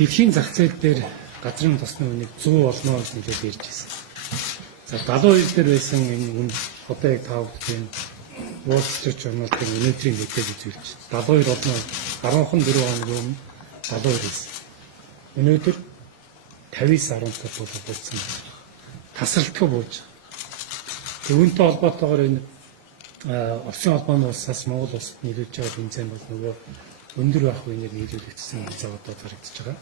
дэлхийн зах зээл дээр газрын тосны үнийг 100 олно гэж нэлээд ярьж байсан. За 72 дээр байсан энэ үн одоо яг таавдгийн Wall Street Journal-ийн өнөөдрийн мэдээлэл үзүүлж 72 олно 14 хоног өмнө 72 байсан. Өнөөдөр 59.17 болсон. Тасралтгүй болж байгаа. Үүнтэй холбоотойгоор энэ Оросын холбооны улсаас Монгол улсад нийлүүлж байгаа бензин бол нөгөө өндөр байх үеэр нийлүүлэгдсэн бензин одоо зарагдаж байгаа.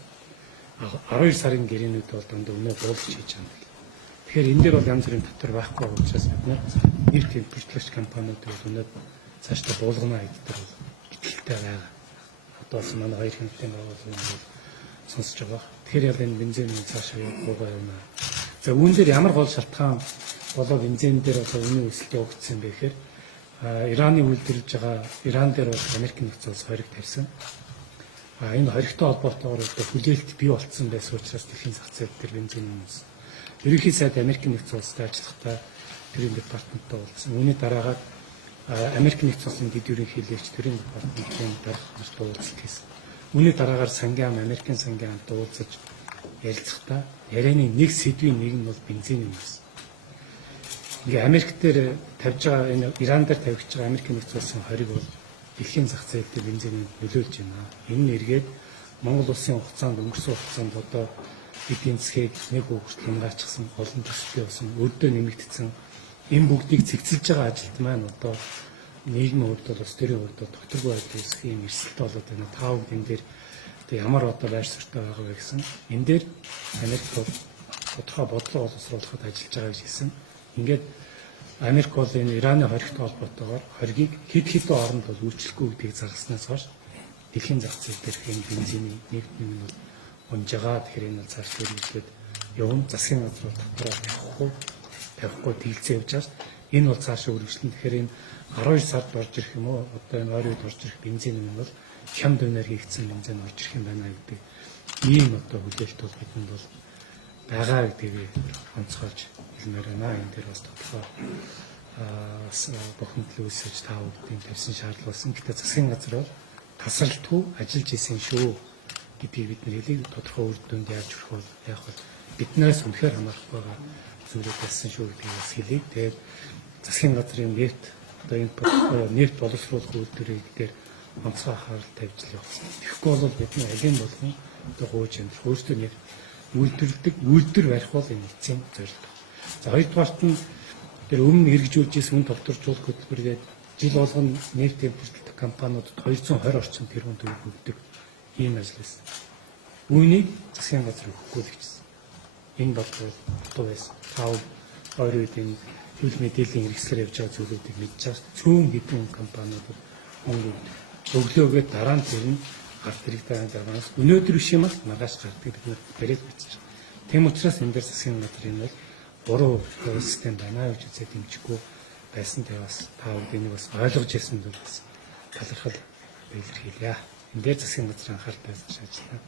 12 сарын гэрээнүүд бол дандаа өнөө буулж хийж байгаа. Тэгэхээр энэ дээр бол янз бүрийн татвар байхгүй учраас бид нэр тэмдэглэгч компаниуд бол өнөө цаашдаа буулгана гэдэг бол итгэлтэй байгаа. Одоо ч манай хоёр хэмжээний байгууллагууд сонсож байгаа. Тэгэхээр яг энэ бензинийн цаашаа явуугаа юм аа. За үүн дээр ямар гол шалтгаан болоо бензин дээр одоо үнийн өсөлт явагдсан бэ гэхээр Ираны үйлдвэрлэж байгаа Иран дээр бол Америк нэгдсэн улс хориг тавьсан. Энэ хоригтой холбоотойгоор хүлээлт бий болцсон байсан учраас дэлхийн зах зээл дээр бензин үнэс. Ерөнхий сайд Америк нэгдсэн улстай ажиллахдаа тэрийн департаменттай уулзсан. Үүний дараагаар Америк нэгдсэн улсын дэд ерөнхийлөгч тэрийн департаментын дарга нартай уулзалт хийсэн. Үүний дараагаар сангийн Америкийн сангийн хамт уулзаж ярилцахдаа ярианы нэг сэдвийн нэг нь бол бензин үнэс. Ингээ Америк дээр тавьж байгаа энэ Иран дээр тавьж байгаа Америк нэгдсэн улсын хориг бол дэлхийн зах зээл дээр бензиний нөлөөлж байна. Энэ нь эргээд Монгол улсын хугацаанд өнгөрсөн хугацаанд одоо эдийн засгийг нэг хүртэл хамгаалчихсан олон төсөлтэй болсон өдөө нэмэгдсэн энэ бүгдийг цэгцэлж байгаа ажилт маань одоо нийгмийн хувьд бол ус төрийн хувьд докторгүй байдал үүсэх юм эрсдэлтэй болоод байна. Таав энэ дээр ямар одоо байр суурьтай байгаа вэ гэсэн. Энэ дээр Америк бол тодорхой бодлого боловсруулахад ажиллаж байгаа гэж хэлсэн. Ингээд Америк бол энэ Ираны хоригтой холбоотойгоор хоригийг хэд хооронд бол үйлчлэхгүй гэдгийг заргаснаас хойш дэлхийн зах зээл дээр энэ бензиний нэгд нь бол унж байгаа. Тэгэхээр энэ бол цааш хөрвүүлээд явна. Засгийн газар татвараа тавихгүй дийлцээ явж байгаа. Энэ бол цаашаа үргэлжлэн. Тэгэхээр энэ 12 сард орж ирэх юм уу? Одоо энэ ойр үед орж ирэх бензин нь бол хямд үнээр хийгдсэн бензин орж ирэх юм байна гэдэг ийм одоо хүлээлт бол бидэнд бол байгаа гэдгийг онцгойж хэлмээр байна. Энэ дээр бас тодорхой бохомдол үүсэж таавуудын тавьсан шаардлага болсон. Гэхдээ засгийн газар бол тасралтгүй ажиллаж исэн шүү гэдгийг бид хэлийг тодорхой үр дүнд яаж хүрэх бол яг бол биднээс үнэхээр хамаарах байгаа зүйлүүд болсон шүү гэдгийг бас хэлийг. Тэгээд засгийн газрын нефт одоо энэ нефт боловсруулах үйлдвэрийг дээр онцгой анхаарал тавьж явуулсан. Тэгэхгүй бол бидний алийн болгон одоо гооч юм. Өөрсдөө нефт үйлдвэрлэдэг үйлдвэр барих бол энэ эцсийн зорилго. За хоёрдугаарт нь тэр өмнө хэрэгжүүлж исэн үн тогтворжуулах хөтөлбөргээд жил болгоно нефт импортлдог компаниудад 220 орчим тэрбум төгрөг өгдөг ийм ажил байсан. Үүнийг засгийн газар өгөхгүй л гэжсэн. Энэ бодлого дутуу байсан. Тав ойр үед энэ хөл мэдээллийн хэрэгслэр явж байгаа зүйлүүдийг мэдж байгаа. Цөөн хэдэн компаниуд өглөөгөө дараа нь тэр нь гарт ирэх дараагаас өнөөдөр биш юм аа маргааш гардаг бид нэр бариад бичиж. Тэм учраас энэ дээр засгийн газар энэ бол буруу систем байна гэж үзээд дэмжихгүй байсан тэ бас та бүднийг бас ойлгож ирсэн зүйл бас талархал илэрхийлье. Энэ дээр засгийн газрын анхаарал тавьж ажиллана.